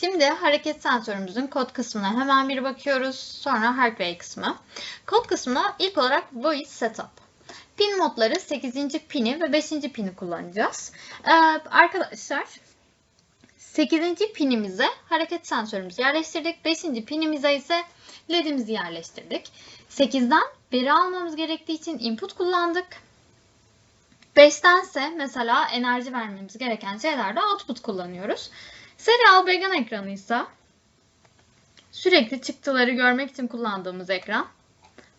Şimdi hareket sensörümüzün kod kısmına hemen bir bakıyoruz. Sonra hardware kısmı. Kod kısmına ilk olarak voice setup. Pin modları 8. pini ve 5. pini kullanacağız. Ee, arkadaşlar 8. pinimize hareket sensörümüzü yerleştirdik. 5. pinimize ise ledimizi yerleştirdik. 8'den veri almamız gerektiği için input kullandık. 5'tense mesela enerji vermemiz gereken şeylerde output kullanıyoruz. Serial began ekranı ise sürekli çıktıları görmek için kullandığımız ekran.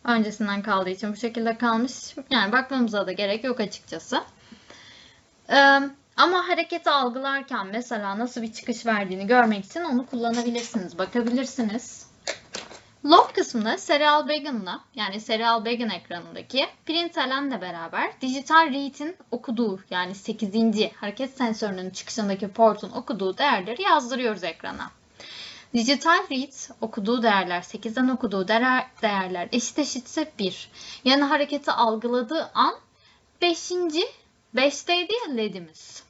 Öncesinden kaldığı için bu şekilde kalmış. Yani bakmamıza da gerek yok açıkçası. Ee, ama hareketi algılarken mesela nasıl bir çıkış verdiğini görmek için onu kullanabilirsiniz, bakabilirsiniz. Log kısmında Serial Begin'la yani Serial Begin ekranındaki println'le beraber dijital read'in okuduğu yani 8. hareket sensörünün çıkışındaki portun okuduğu değerleri yazdırıyoruz ekrana. Dijital read okuduğu değerler 8'den okuduğu değer, değerler eşit eşitse 1. Yani hareketi algıladığı an 5. 5'teydi ya ledimiz.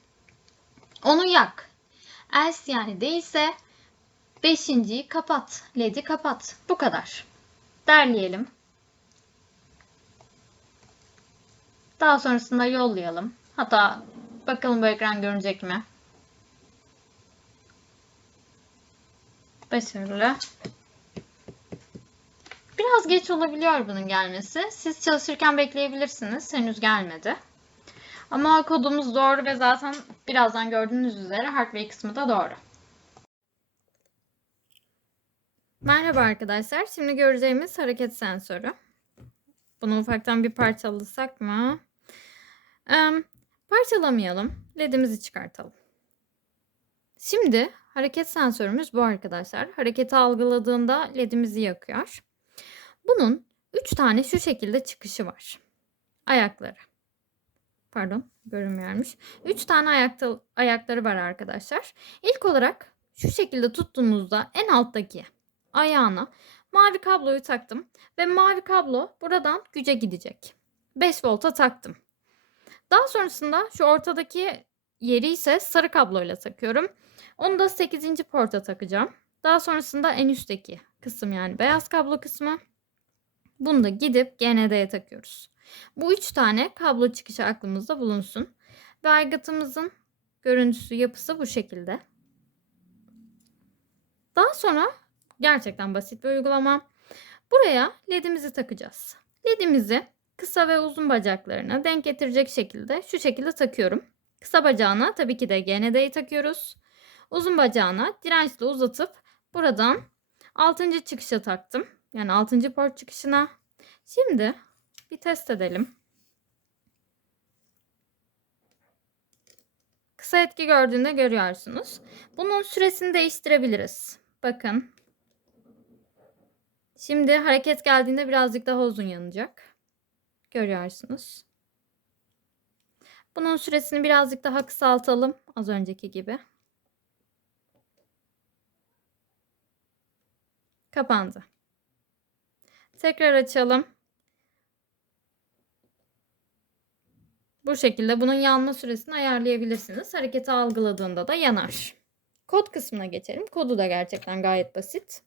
Onu yak. Else yani değilse Beşinciyi kapat. LED'i kapat. Bu kadar. Derleyelim. Daha sonrasında yollayalım. Hatta bakalım bu ekran görünecek mi? Başarılı. Biraz geç olabiliyor bunun gelmesi. Siz çalışırken bekleyebilirsiniz. Henüz gelmedi. Ama kodumuz doğru ve zaten birazdan gördüğünüz üzere hardware kısmı da doğru. Merhaba arkadaşlar. Şimdi göreceğimiz hareket sensörü. Bunu ufaktan bir parçalasak mı? Ee, parçalamayalım. LED'imizi çıkartalım. Şimdi hareket sensörümüz bu arkadaşlar. Hareketi algıladığında LED'imizi yakıyor. Bunun 3 tane şu şekilde çıkışı var. Ayakları. Pardon görünmüyormuş. 3 tane ayakta, ayakları var arkadaşlar. İlk olarak şu şekilde tuttuğunuzda en alttaki ayağına mavi kabloyu taktım ve mavi kablo buradan güce gidecek. 5 volta taktım. Daha sonrasında şu ortadaki yeri ise sarı kabloyla takıyorum. Onu da 8. porta takacağım. Daha sonrasında en üstteki kısım yani beyaz kablo kısmı. Bunu da gidip GND'ye takıyoruz. Bu üç tane kablo çıkışı aklımızda bulunsun. Ve aygıtımızın görüntüsü yapısı bu şekilde. Daha sonra Gerçekten basit bir uygulama. Buraya ledimizi takacağız. Ledimizi kısa ve uzun bacaklarına denk getirecek şekilde şu şekilde takıyorum. Kısa bacağına tabii ki de GND'yi takıyoruz. Uzun bacağına dirençli uzatıp buradan 6. çıkışa taktım. Yani 6. port çıkışına. Şimdi bir test edelim. Kısa etki gördüğünde görüyorsunuz. Bunun süresini değiştirebiliriz. Bakın Şimdi hareket geldiğinde birazcık daha uzun yanacak. Görüyorsunuz. Bunun süresini birazcık daha kısaltalım. Az önceki gibi. Kapandı. Tekrar açalım. Bu şekilde bunun yanma süresini ayarlayabilirsiniz. Hareketi algıladığında da yanar. Kod kısmına geçelim. Kodu da gerçekten gayet basit.